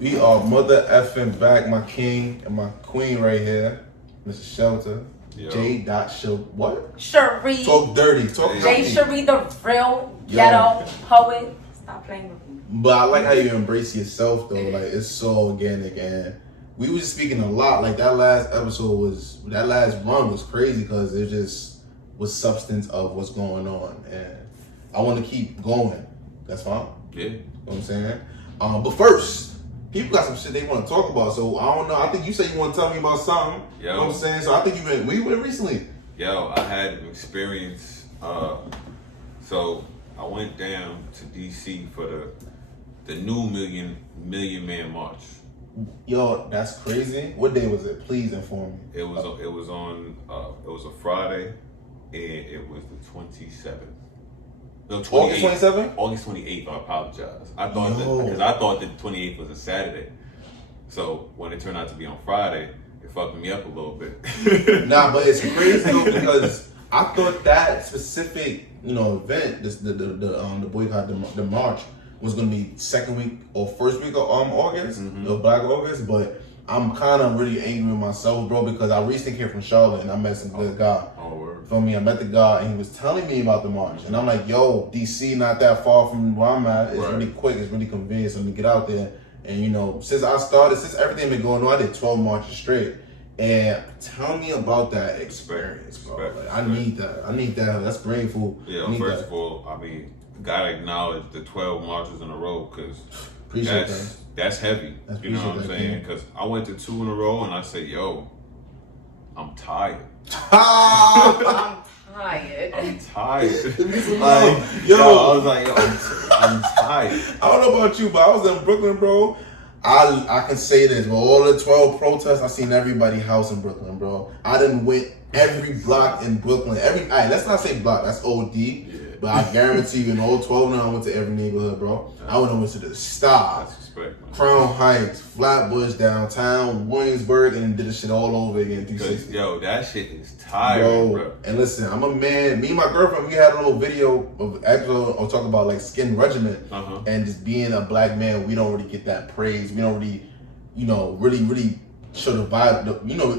We are mother effing back, my king and my queen right here, Mr. Shelter. Yo. J. Show. What? Cherie. Talk dirty. Talk J. dirty. Cherie, the real ghetto poet. Stop playing with me. But I like how you embrace yourself though. Like it's so organic, and we was speaking a lot. Like that last run was crazy because it just was substance of what's going on, and I want to keep going. That's fine. Yeah. You know what I'm saying? But first, people got some shit they want to talk about. So I don't know. I think you said you want to tell me about something. Yo. You know what I'm saying? So I think we went recently. Yo, I had an experience. So I went down to DC for the new Million Man March. Yo, that's crazy. What day was it? Please inform me. It was a Friday, and it was the 27th. No, 28th. August 27th? August 28th. I apologize. Because I thought that 28th was a Saturday. So when it turned out to be on Friday, it fucked me up a little bit. Nah, but it's crazy though because I thought that specific, event, the boycott, the march, was gonna be second week or first week of August, of Black August. But I'm kind of really angry with myself, bro, because I recently came from Charlotte and I met some good guy. Oh, word. Feel me? I met the guy and he was telling me about the march, and I'm like, yo, DC not that far from where I'm at. It's really quick. It's really convenient for me to get out there. And since everything been going on, I did 12 marches straight. And tell me about that experience, bro. I need that. That's grateful. Yeah, first of all, I mean, gotta acknowledge the 12 marches in a row because that's heavy. You know what I'm saying? Because I went to 2 in a row and I said, yo, I'm tired. I'm tired. I'm tired. I was like, yo, I'm tired. I don't know about you, but I was in Brooklyn, bro. I can say this, but all the 12 protests, I seen everybody's house in Brooklyn, bro. I done went every block in Brooklyn. Let's not say block, that's OD. Yeah. But I guarantee you, in all 12 now, I went to every neighborhood, bro. I went to the Star, Crown Heights, Flatbush, downtown, Williamsburg, and did this shit all over again. Because, yo, that shit is tiring, bro. And listen, I'm a man. Me and my girlfriend, we had a little video of I'll talk about like skin regiment and just being a black man. We don't really get that praise. We don't really, really show the vibe.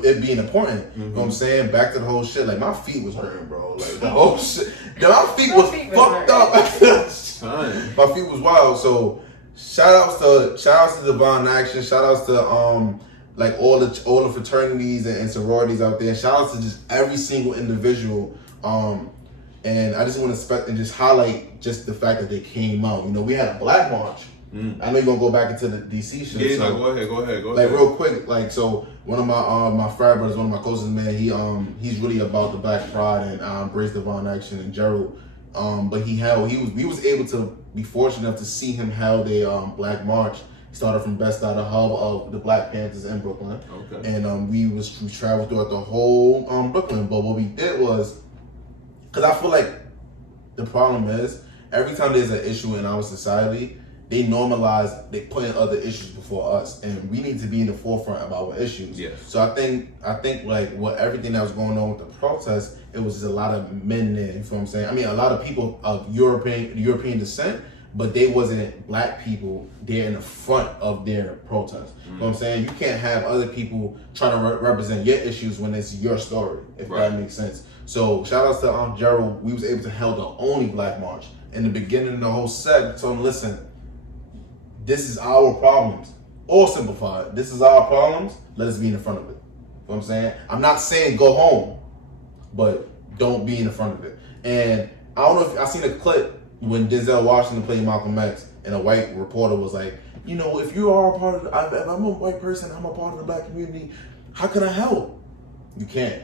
It being important. You know what I'm saying? Back to the whole shit. Like my feet was hurting, bro. Like the whole shit. My feet was fucked up. My feet was wild. So shout outs to Divine Action. Shout outs to like all the fraternities and sororities out there. Shout outs to just every single individual. And I just want to just highlight just the fact that they came out. We had a Black March. I know you're gonna go back into the DC shit. Yeah, so, go ahead. Like real quick, like so one of my frat brothers, one of my closest men, he's really about the Black Pride and Embrace Divine Action and Gerald. But we was able to be fortunate enough to see him held a Black March. He started from Bed-Stuy, the hub of the Black Panthers in Brooklyn. Okay. And we traveled throughout the whole Brooklyn. But what we did was, because I feel like the problem is every time there's an issue in our society, they put in other issues before us, and we need to be in the forefront of our issues. Yes. So I think like everything that was going on with the protests, it was just a lot of men there. You know what I'm saying? I mean, a lot of people of European descent, but they wasn't black people there in the front of their protest. You know what I'm saying? You can't have other people try to represent your issues when it's your story, if that makes sense. So shout outs to Gerald. We was able to hold the only Black March. In the beginning of the whole set, told him, listen, this is our problems. All simplified. This is our problems. Let us be in the front of it. You know what I'm saying? I'm not saying go home, but don't be in the front of it. And I don't know if I seen a clip when Denzel Washington played Malcolm X, and a white reporter was like, if you are a part of if I'm a white person, I'm a part of the black community, how can I help? You can't.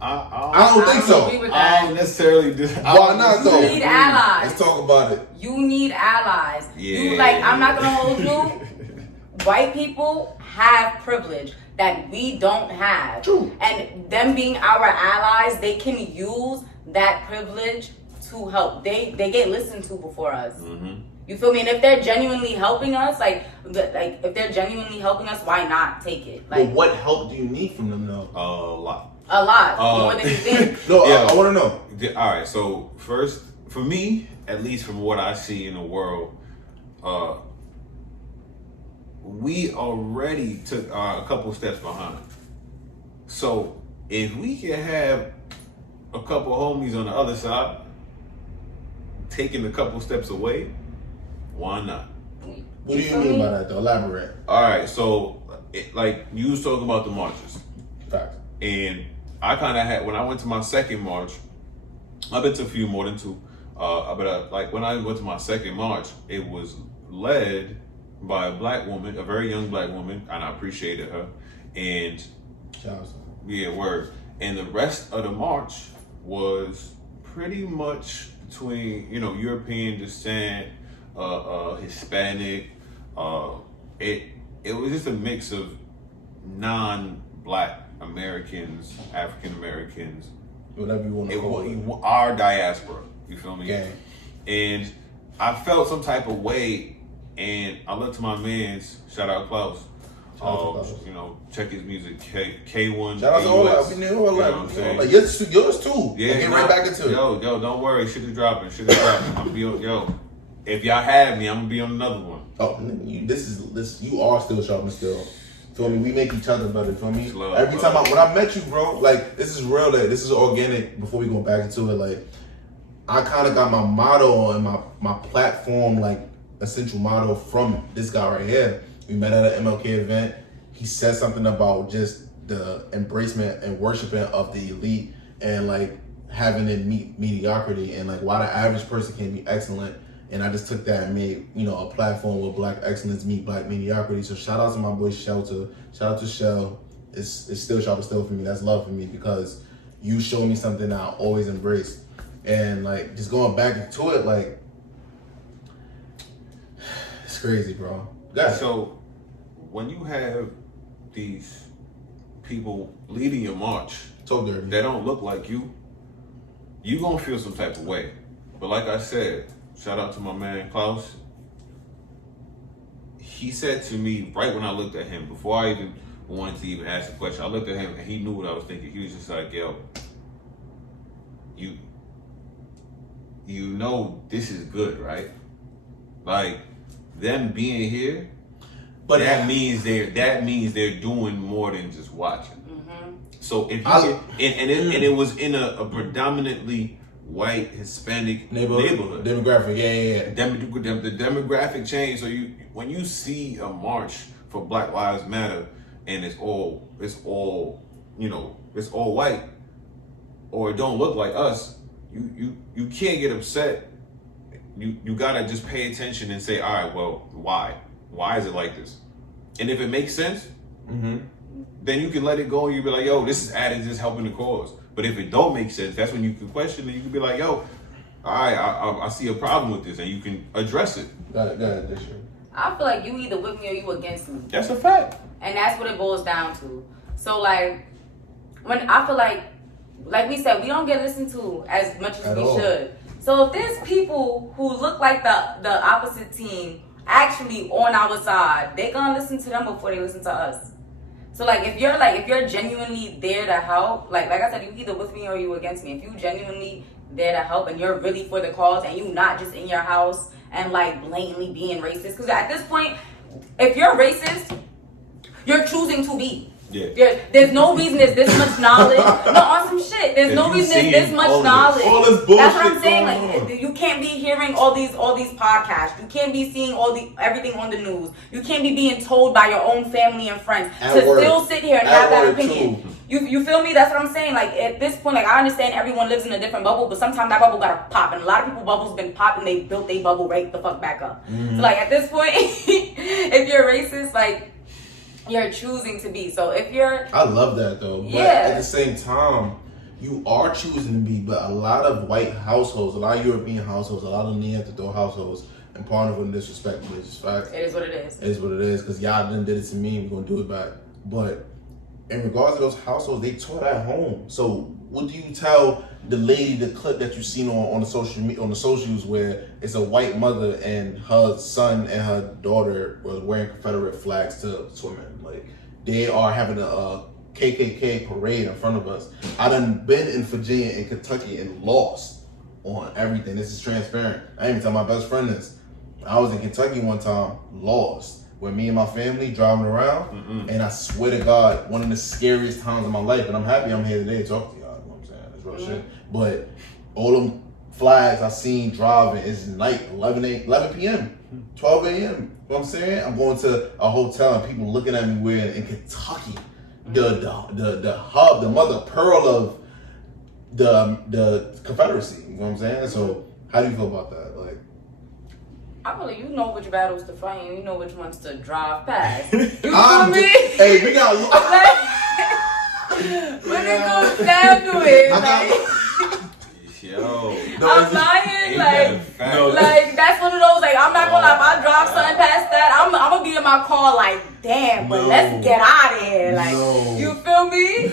I don't think so. I don't necessarily do. Why not though? You need allies. Let's talk about it. You need allies. Yeah. I'm not gonna hold you. White people have privilege that we don't have. True. And them being our allies, they can use that privilege to help. They get listened to before us. You feel me? And if they're genuinely helping us, if they're genuinely helping us, why not take it? Well, what help do you need from them though? A lot. More than you think. No, yeah. I want to know. All right. So first, for me, at least from what I see in the world, we already took a couple steps behind. So if we can have a couple homies on the other side taking a couple steps away, why not? What do you mean by that though? Elaborate. All right, so like you was talking about the marches. Facts. And I kind of had, when I went to my second march, I've been to a few more than two, but like when I went to my second march, it was led by a black woman, a very young black woman, and I appreciated her. And yeah, word. And the rest of the march was pretty much between, you know, European descent, Hispanic. It was just a mix of non-black Americans, African Americans, whatever you want to call it. Our diaspora, you feel me? Yeah. And I felt some type of way, and I looked to my man's, shout out Klaus. You know, check his music, K1. Shout out to all that. We need all that. Like, yours too. Yeah, get right back into it. Yo, don't worry. Shit is dropping. I'm gonna be on, yo. If y'all have me, I'm gonna be on another one. Oh, you are still Sharpn still. Feel me? We make each other better. Feel me? Every time when I met you, bro, like this is real. Like, this is organic. Before we go back into it, like I kind of got my motto and my platform, like essential motto from this guy right here. We met at an MLK event. He said something about just the embracement and worshiping of the elite and like having it meet mediocrity and like why the average person can be excellent. And I just took that and made, you know, a platform where black excellence meet black mediocrity. So shout out to my boy Shelter. Shout out to Shell. It's still Sharpn still for me. That's love for me because you showed me something I always embraced. And like just going back to it, like it's crazy, bro. So when you have these people leading your march that don't look like you gonna feel some type of way. But like I said, shout out to my man Klaus. He said to me right when I looked at him, before I even wanted to even ask the question, I looked at him and he knew what I was thinking. He was just like, yo, you know this is good, right? Like them being here, but that means they're doing more than just watching. Mm-hmm. So if you it was in a predominantly white Hispanic neighborhood demographic, yeah. The demographic change. So when you see a march for Black Lives Matter and it's all you know, it's all white or it don't look like us, you can't get upset. You gotta just pay attention and say, all right, well, why? Why is it like this? And if it makes sense, then you can let it go and you be like, yo, this is adding, this is helping the cause. But if it don't make sense, that's when you can question and you can be like, yo, all right, I see a problem with this and you can address it. Got it. I feel like you either with me or you against me. That's a fact. And that's what it boils down to. So like, when I feel like we said, we don't get listened to as much as we should. So if there's people who look like the opposite team actually on our side, they gonna listen to them before they listen to us. So like if you're genuinely there to help, like I said, you either with me or you against me. If you genuinely there to help and you're really for the cause and you not just in your house and like blatantly being racist, because at this point, if you're racist, you're choosing to be. Yeah. There's no reason there's this much knowledge. No, on some shit. There's no reason there's this much knowledge. All this bullshit. That's what I'm saying. Like you can't be hearing all these podcasts. You can't be seeing everything on the news. You can't be being told by your own family and friends still sit here and have that opinion. You feel me? That's what I'm saying. Like at this point, like I understand everyone lives in a different bubble, but sometimes that bubble gotta pop. And a lot of people bubbles been popping, they built their bubble right the fuck back up. So like at this point, if you're racist, like you're choosing to be. So if you're, I love that though. But at the same time, you are choosing to be. But a lot of white households, a lot of European households, a lot of Neanderthal households, and part of it disrespect, which is fact. It is what it is. It is what it is. Because y'all done did it to me, we're gonna do it back. But in regards to those households, they taught at home. So what do you tell the lady, the clip that you've seen on the socials where it's a white mother and her son and her daughter was wearing Confederate flags to swimming? Like they are having a KKK parade in front of us. I done been in Virginia and Kentucky and lost on everything. This is transparent. I didn't even tell my best friend this. I was in Kentucky one time, lost. with me and my family driving around, and I swear to God, one of the scariest times of my life, and I'm happy I'm here today to talk to y'all, you know what I'm saying? That's real shit. But all them flags I seen driving is night, 11 p.m., 12 a.m. You know what I'm saying? I'm going to a hotel and people looking at me weird in Kentucky, the hub, the mother pearl of the Confederacy. You know what I'm saying? So how do you feel about that? Like, I feel like you know which battles to fight and you know which ones to drive past. You feel me? Hey, we got when it goes down to it, yo, I'm lying, like that's one of those, like, I'm not gonna lie, if I drive something past that, I'm gonna be in my car like, damn, but let's get out of here, like, you feel me?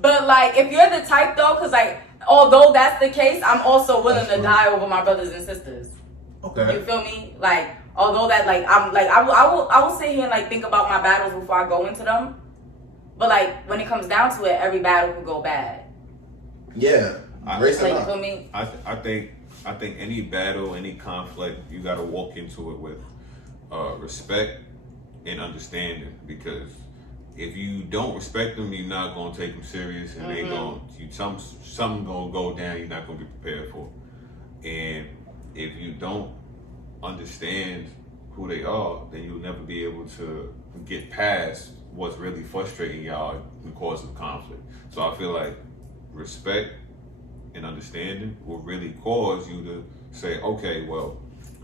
But like, if you're the type though, cause like, although that's the case, I'm also willing to die over my brothers and sisters. Okay. You feel me? Like, although that, like, I'm like, I will sit here and like think about my battles before I go into them. But like, when it comes down to it, every battle can go bad. Yeah. You feel me? I think any battle, any conflict, you got to walk into it with respect and understanding, because if you don't respect them, you're not gonna take them serious, and they going something gonna go down. You're not gonna be prepared for. And if you don't understand who they are, then you'll never be able to get past what's really frustrating y'all and causing conflict. So I feel like respect and understanding will really cause you to say, okay, well,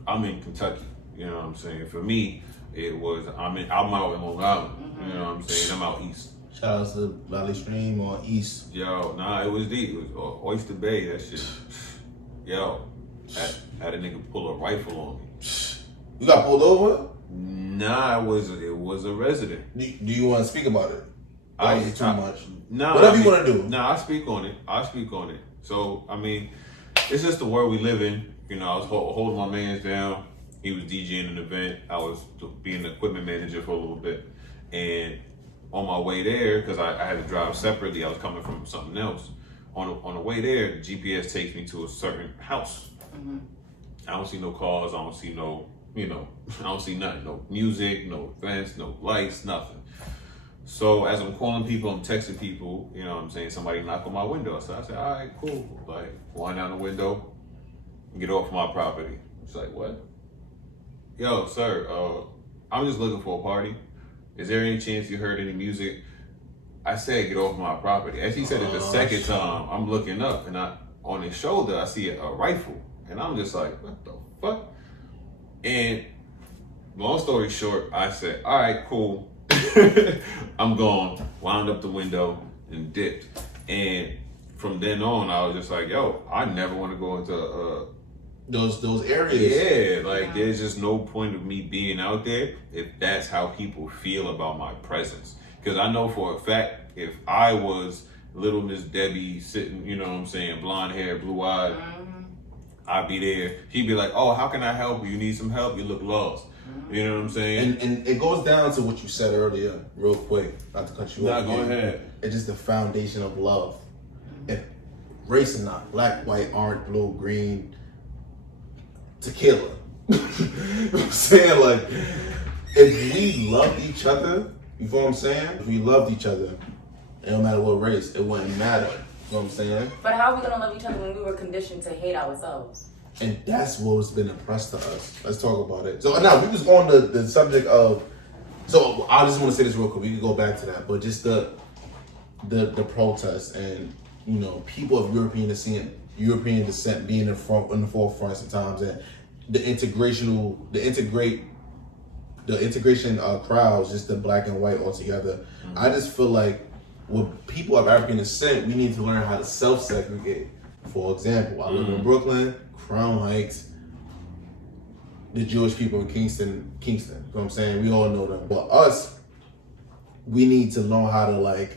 I'm in Kentucky. You know what I'm saying? For me, it was I'm out in Long Island. You know what I'm saying? I'm out east. Shout out to Valley Stream or East. Yo, nah, it was deep. It was Oyster Bay. That shit. Yo, had a nigga pull a rifle on me. You got pulled over? Nah, it was a resident. Do you want to speak about it? Is it too much? Nah, whatever you want to do. Nah, I speak on it. So I mean, it's just the world we live in. You know, I was holding my man's down. He was DJing an event. I was being the equipment manager for a little bit. And on my way there, because I had to drive separately, I was coming from something else. On the way there, the GPS takes me to a certain house. I don't see no cars. I don't see no, I don't see nothing. No music, no events, no lights, nothing. So as I'm calling people, I'm texting people, you know what I'm saying, somebody knock on my window. So I said, all right, cool. Like, wind down the window, get off my property. It's like, what? Yo, sir, I'm just looking for a party. Is there any chance you heard any music? I said, get off my property. As he said it the second time, I'm looking up, and on his shoulder, I see a rifle. And I'm just like, what the fuck? And long story short, I said, all right, cool. I'm gone. Wound up the window and dipped. And from then on, I was just like, yo, I never want to go into those areas. Yeah, like there's just no point of me being out there if that's how people feel about my presence. Because I know for a fact, if I was little Miss Debbie sitting, you know what I'm saying, blonde hair, blue eyed, I'd be there. She'd be like, oh, how can I help you? You need some help? You look lost. You know what I'm saying? And it goes down to what you said earlier, real quick, not to cut you off. Go ahead. It's just the foundation of love. If race or not, black, white, orange, blue, green, tequila. You know what I'm saying? Like, if we loved each other, you feel what I'm saying? If we loved each other, it don't matter what race, it wouldn't matter. You know what I'm saying? But how are we gonna love each other when we were conditioned to hate ourselves? And that's what's been impressed to us. Let's talk about it. So now we was on the subject of. So I just want to say this real quick. We can go back to that, but just the protests and people of European descent being in the forefront sometimes, and the integration crowds, just the black and white all together. I just feel like with people of African descent, we need to learn how to self-segregate. For example, I live in Brooklyn, Crown Heights, the Jewish people in Kingston. You know what I'm saying? We all know them. But us, we need to learn how to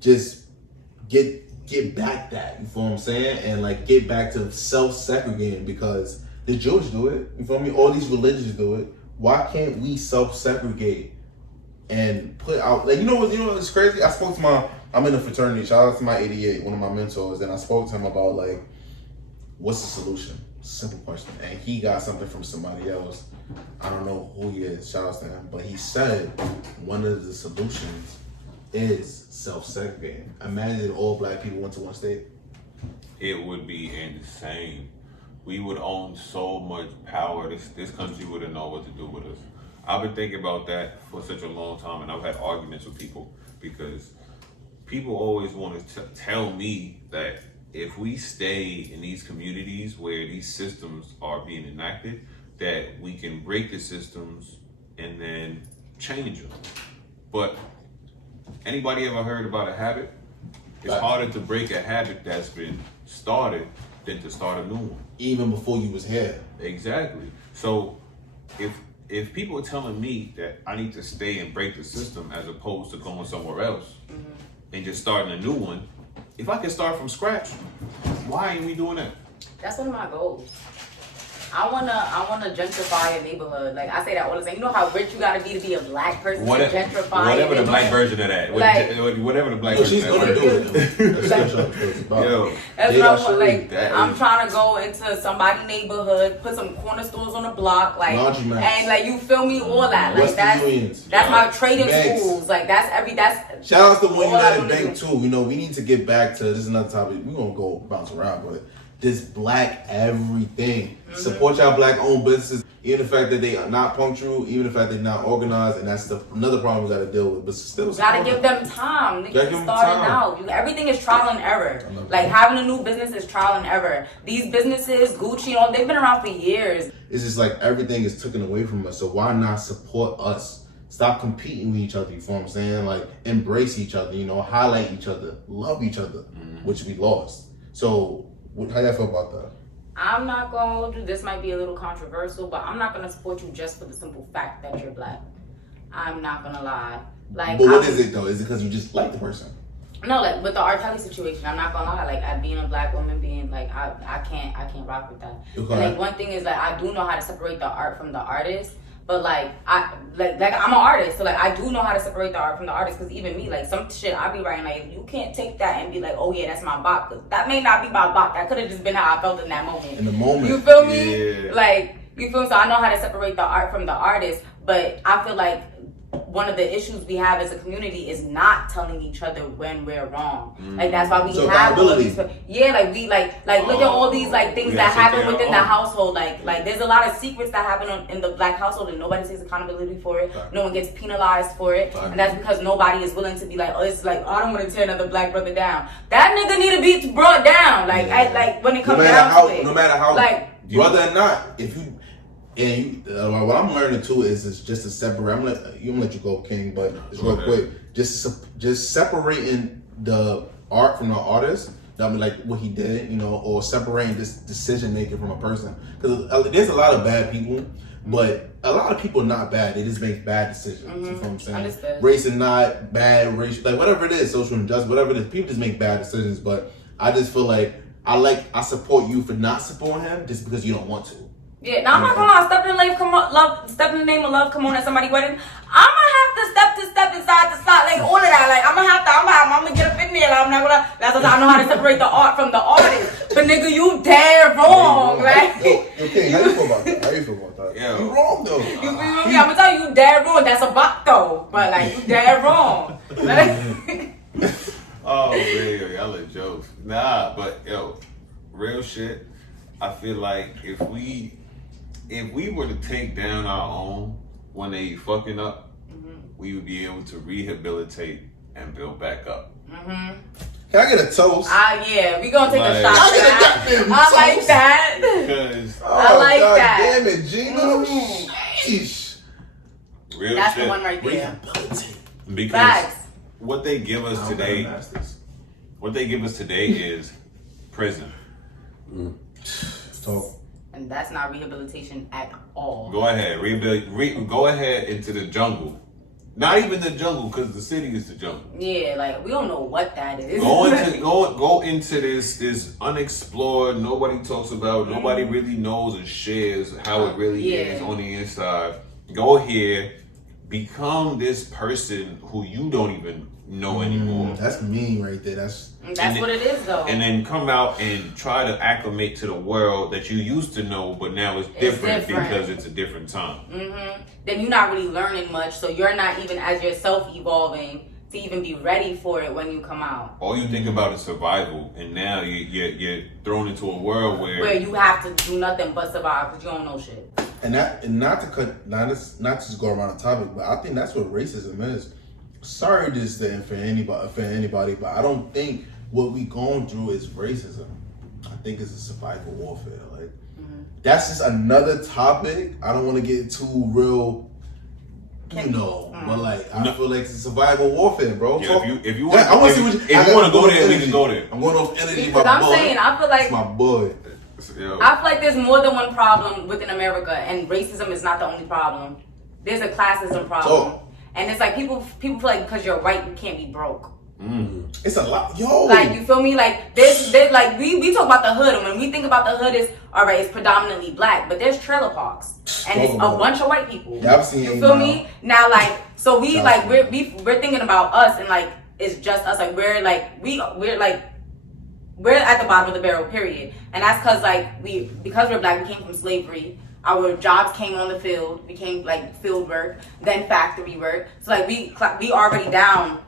just get back that. You feel what I'm saying? And get back to self-segregating, because the Jewish do it. You feel me? All these religions do it. Why can't we self-segregate and put out what's crazy? I spoke to I'm in a fraternity. Shout out to my 88, one of my mentors, and I spoke to him about what's the solution? simple person, and he got something from somebody else. I don't know who he is. Shout out to him, but he said one of the solutions is self-segregating. Imagine if all black people went to one state. It would be insane. We would own so much power. This country wouldn't know what to do with us. I've been thinking about that for such a long time, and I've had arguments with people because people always want to tell me that if we stay in these communities where these systems are being enacted, that we can break the systems and then change them. But anybody ever heard about a habit? It's harder to break a habit that's been started than to start a new one. Even before you was here. Exactly. So if people are telling me that I need to stay and break the system as opposed to going somewhere else and just starting a new one, if I can start from scratch, why ain't we doing that? That's one of my goals. I wanna gentrify a neighborhood. Like I say that all the time. You know how rich you gotta be a black person to gentrify. Whatever the black version of that. Whatever the black version. She's gonna do it. Yo, that's what I want. Like I'm trying to go into somebody's neighborhood, put some corner stores on the block, like and like you feel me, all that. Like that's my trading schools. Like that's shout out to One United Bank too. You know, we need to get back to this is another topic. We're gonna go bounce around, but this black everything. Support y'all black owned businesses, even the fact that they are not punctual, even the fact they're not organized, and that's another problem we gotta deal with. But still, gotta give them time. Niggas starting out. Everything is trial and error. Like having a new business is trial and error. These businesses, Gucci, all they've been around for years. It's just like everything is taken away from us. So why not support us? Stop competing with each other. You feel what I'm saying? Like embrace each other. You know, highlight each other, love each other, which we lost. So how do you feel about that? I'm not gonna hold you. This might be a little controversial, but I'm not gonna support you just for the simple fact that you're black. I'm not gonna lie. Like, but what is it though? Is it because you just like the person? No, like with the R. Kelly situation, I'm not gonna lie. Like, being a black woman, being like, I can't rock with that. Okay. And like one thing is like I do know how to separate the art from the artist. But like I'm an artist, so like I do know how to separate the art from the artist. Because even me, like some shit I be writing, like you can't take that and be like, oh yeah, that's my bop. Cause that may not be my bop. That could have just been how I felt in that moment. In the moment, you feel me? Yeah. Like you feel me? So I know how to separate the art from the artist. But I feel like one of the issues we have as a community is not telling each other when we're wrong. Like that's why we have all these. Yeah, like we like look at all these like things that happen within the household. Like there's a lot of secrets that happen in the black household and nobody takes accountability for it. No one gets penalized for it, and that's because nobody is willing to be like, oh, it's like I don't want to tear another black brother down. That nigga need to be brought down. Like like when it comes down to it, no matter how like brother or not, if you. And what I'm learning too is just to separate. I'm gonna let you go, King, but it's real quick. Just separating the art from the artist. I mean, like what he did, you know, or separating this decision making from a person. Because there's a lot of bad people, but a lot of people are not bad. They just make bad decisions. You know what I'm saying? Understood. Race is not bad. Race, like whatever it is, social injustice, whatever it is, people just make bad decisions. But I just feel like I support you for not supporting him just because you don't want to. Yeah, now I'm not gonna lie. Step in the name of love. Come on at somebody's wedding. I'm gonna have to step inside to side, like all of that. Like I'm gonna get up in there. Like, I'm not gonna. That's what I know how to separate the art from the artist. But nigga, you dead wrong. Like, okay, how you feel about that? Yeah. You wrong though. You feel me? I'm gonna tell you dead wrong. That's a bop though. But like you dead wrong. Oh man, y'all are jokes. Nah, but yo, real shit. I feel like if we were to take down our own when they fucking up, we would be able to rehabilitate and build back up. Can I get a toast? Yeah, we gonna take a shot. I like that. I like that. Damn it, Gina. Sheesh. Real That's shit. The one right there. Because facts. What they give us today is prison. So, and that's not rehabilitation at all. Go ahead, go ahead into the jungle. Not even the jungle, because the city is the jungle. Yeah, like we don't know what that is. Go into this unexplored. Nobody talks about. Nobody really knows or shares how it really is on the inside. Go here, become this person who you don't even know anymore. That's mean right there. That's what it is, though. And then come out and try to acclimate to the world that you used to know, but now it's different because it's a different time. Then you're not really learning much, so you're not even as yourself evolving to even be ready for it when you come out. All you think about is survival, and now you're thrown into a world where you have to do nothing but survive because you don't know shit. And not just go around the topic, but I think that's what racism is. Sorry, this to offend anybody, but I don't think what we going through is racism. I think it's a survival warfare. Like that's just another topic. I don't want to get too real, but like I feel like it's a survival warfare, bro. Yeah, if you want to go there, we can go there. I'm going off energy. Because I'm saying, I feel like it's my boy. I feel like there's more than one problem within America, and racism is not the only problem. There's a classism problem, and it's like people feel like because you're white, you can't be broke. It's a lot, yo. Like, you feel me? Like there's like we talk about the hood, and when we think about the hood, it's all right. It's predominantly black, but there's trailer parks, and it's a bunch of white people. Yeah, I've seen you feel me? Now, like, so we like we're thinking about us, and like it's just us. Like we're at the bottom of the barrel, period. And that's because because we're black, we came from slavery. Our jobs came on the field, became like field work, then factory work. So like we already down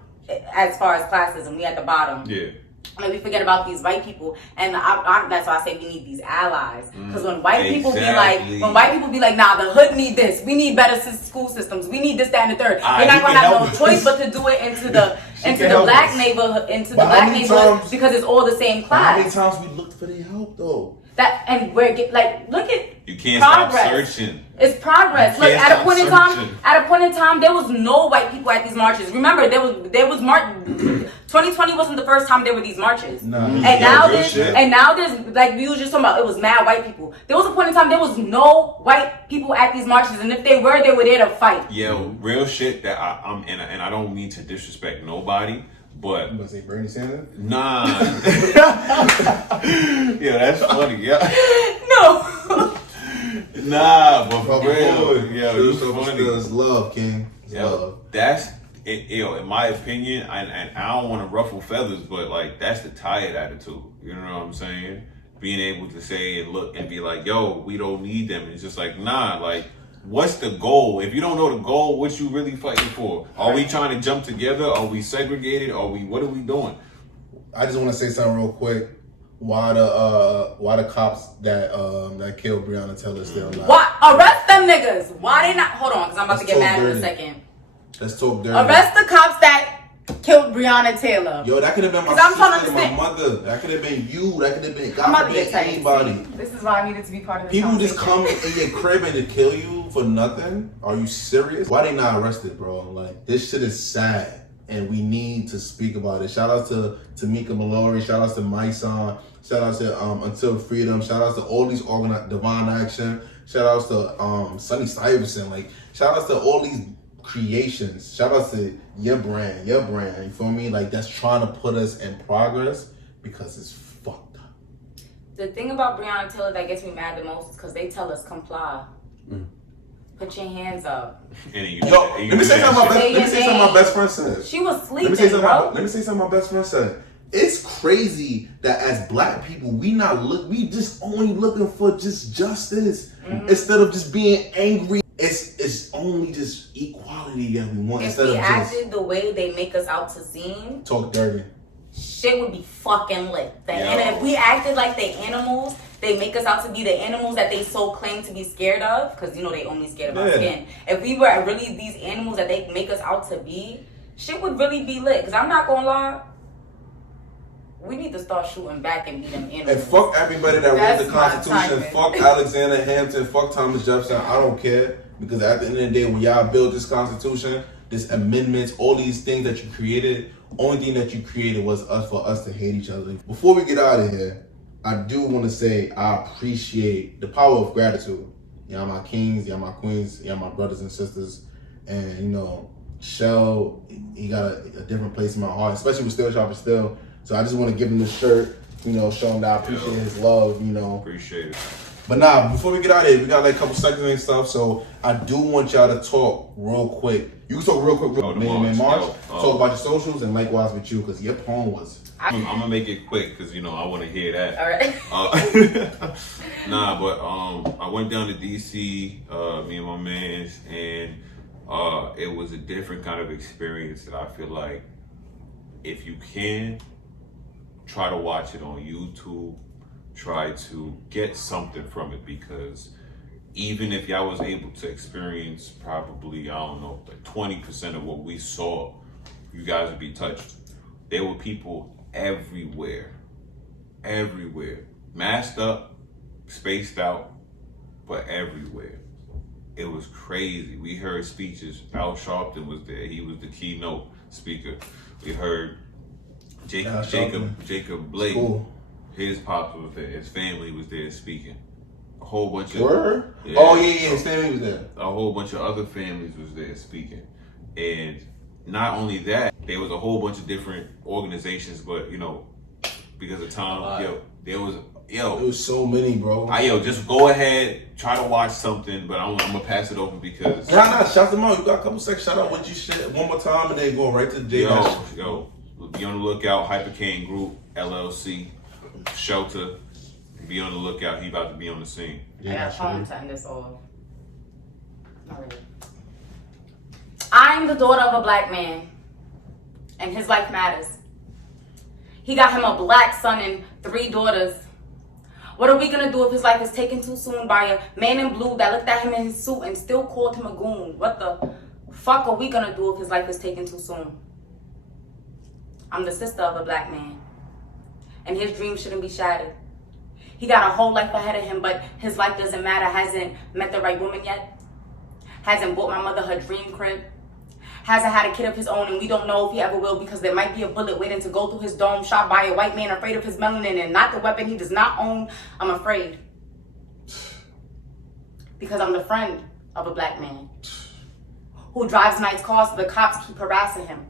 as far as classism. We at the bottom. Yeah. Like we forget about these white people, and that's why I say we need these allies. Because when white people be like, nah, the hood need this. We need better school systems. We need this, that, and the third. They're not gonna have no choice but to do it into the black neighborhood, because it's all the same class. How many times we looked for their help though? Look at you can't progress. Stop searching. It's progress. Look, at a point in time, there was no white people at these marches. Remember, there was 2020 wasn't the first time there were these marches. No. And now there's like we was just talking about, it was mad white people. There was a point in time there was no white people at these marches, and if they were there to fight. Yo, real shit that I'm and I don't mean to disrespect nobody. But you gonna say Bernie Sanders? Nah. Yeah, that's funny. Yeah. No. Nah, but for real, you funny. It's love, King. It's love. That's it. In my opinion, and I don't want to ruffle feathers, but like that's the tired attitude. You know what I'm saying? Being able to say and look and be like, yo, we don't need them. It's just like, nah, like. What's the goal? If you don't know the goal, what you really fighting for? Are we trying to jump together? Are we segregated? What are we doing? I just want to say something real quick. Why the cops that killed Breonna Taylor still alive? Why arrest them niggas? Why they not? Hold on, because I'm about to get mad in a second. Let's talk dirty. Arrest the cops that killed Breonna Taylor. Yo, that could have been my sister, my mother. That could have been you. That could have been anybody. This is why I needed to be part of the People just come in your crib and to kill you for nothing. Are you serious? Why they not arrested, bro? Like, this shit is sad, and we need to speak about it. Shout out to Tamika Mallory. Shout out to My Son. Shout out to Until Freedom. Shout out to all these Divine Action. Shout out to Sonny Stuyvesant. Like, shout out to all these creations. Shout out to your brand, you feel me? Like, that's trying to put us in progress because it's fucked up. The thing about Breonna Taylor that gets me mad the most is because they tell us comply. Put your hands up. Let me say something my best friend said. She was sleeping, Let me say something my best friend said. It's crazy that as black people, we just only looking for just justice instead of just being angry. It's only just equality that we want. If we acted the way they make us out to seem, talk dirty, shit would be fucking lit. And if we acted like the animals they make us out to be, the animals that they so claim to be scared of, because they only scared of our skin. If we were really these animals that they make us out to be, shit would really be lit. Because I'm not gonna lie, we need to start shooting back and be them animals. And fuck everybody that wrote the Constitution. Fuck Alexander Hampton. Fuck Thomas Jefferson. I don't care. Because at the end of the day, when y'all build this Constitution, this amendments, all these things that you created, only thing that you created was for us to hate each other. Before we get out of here, I do want to say I appreciate the power of gratitude. Y'all my kings, y'all my queens, y'all my brothers and sisters. And, Shell, he got a different place in my heart, especially with Still Sharpn Still. So I just want to give him this shirt show him that I appreciate his love, Appreciate it. But nah, before we get out of here, we got like a couple seconds and stuff, so I do want y'all to talk real quick. You can talk real quick with March. Talk about your socials and likewise with you, because your poem was... I'm gonna make it quick because I want to hear that. All right. Nah, but I went down to DC, me and my mans, and it was a different kind of experience that I feel like if you can try to watch it on YouTube, try to get something from it, because even if y'all was able to experience probably, I don't know, like 20% of what we saw, you guys would be touched. There were people everywhere, masked up, spaced out, but everywhere. It was crazy. We heard speeches. Sharpn was there. He was the keynote speaker. We heard Jacob Blake. Cool. His pops was there. His family was there speaking. A whole bunch of... Word? Yeah. Oh, yeah, his family was there. A whole bunch of other families was there speaking. And not only that, there was a whole bunch of different organizations, but, because of time, there was... It was so many, bro. Just go ahead, try to watch something, but I'm gonna pass it over because... Nah, shout them out. You got a couple seconds. Shout out what you said one more time, and then go right to the J. Yo, be on the lookout. Hypercane Group, LLC, Shelter. Be on the lookout. He about to be on the scene. I got a poem to end this off. Not really. I'm the daughter of a black man, and his life matters. He got him a black son and 3 daughters. What are we gonna do if his life is taken too soon by a man in blue that looked at him in his suit and still called him a goon? What the fuck are we gonna do if his life is taken too soon? I'm the sister of a black man, and his dreams shouldn't be shattered. He got a whole life ahead of him, but his life doesn't matter. Hasn't met the right woman yet. Hasn't bought my mother her dream crib. Hasn't had a kid of his own, and we don't know if he ever will, because there might be a bullet waiting to go through his dome, shot by a white man afraid of his melanin and not the weapon he does not own. I'm afraid. Because I'm the friend of a black man who drives nice cars so the cops keep harassing him.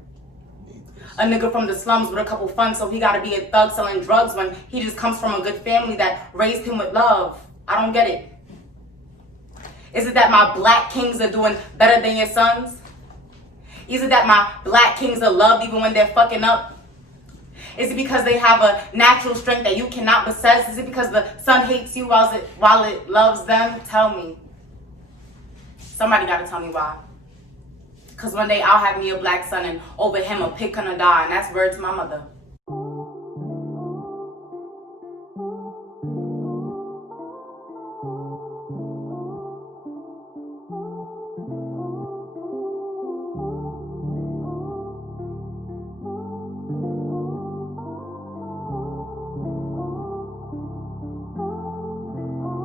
A nigga from the slums with a couple funds, so he gotta be a thug selling drugs when he just comes from a good family that raised him with love. I don't get it. Is it that my black kings are doing better than your sons? Is it that my black kings are loved even when they're fucking up? Is it because they have a natural strength that you cannot possess? Is it because the sun hates you while it loves them? Tell me. Somebody gotta tell me why. Because one day I'll have me a black son, and over him a pig gonna die, and that's word to my mother.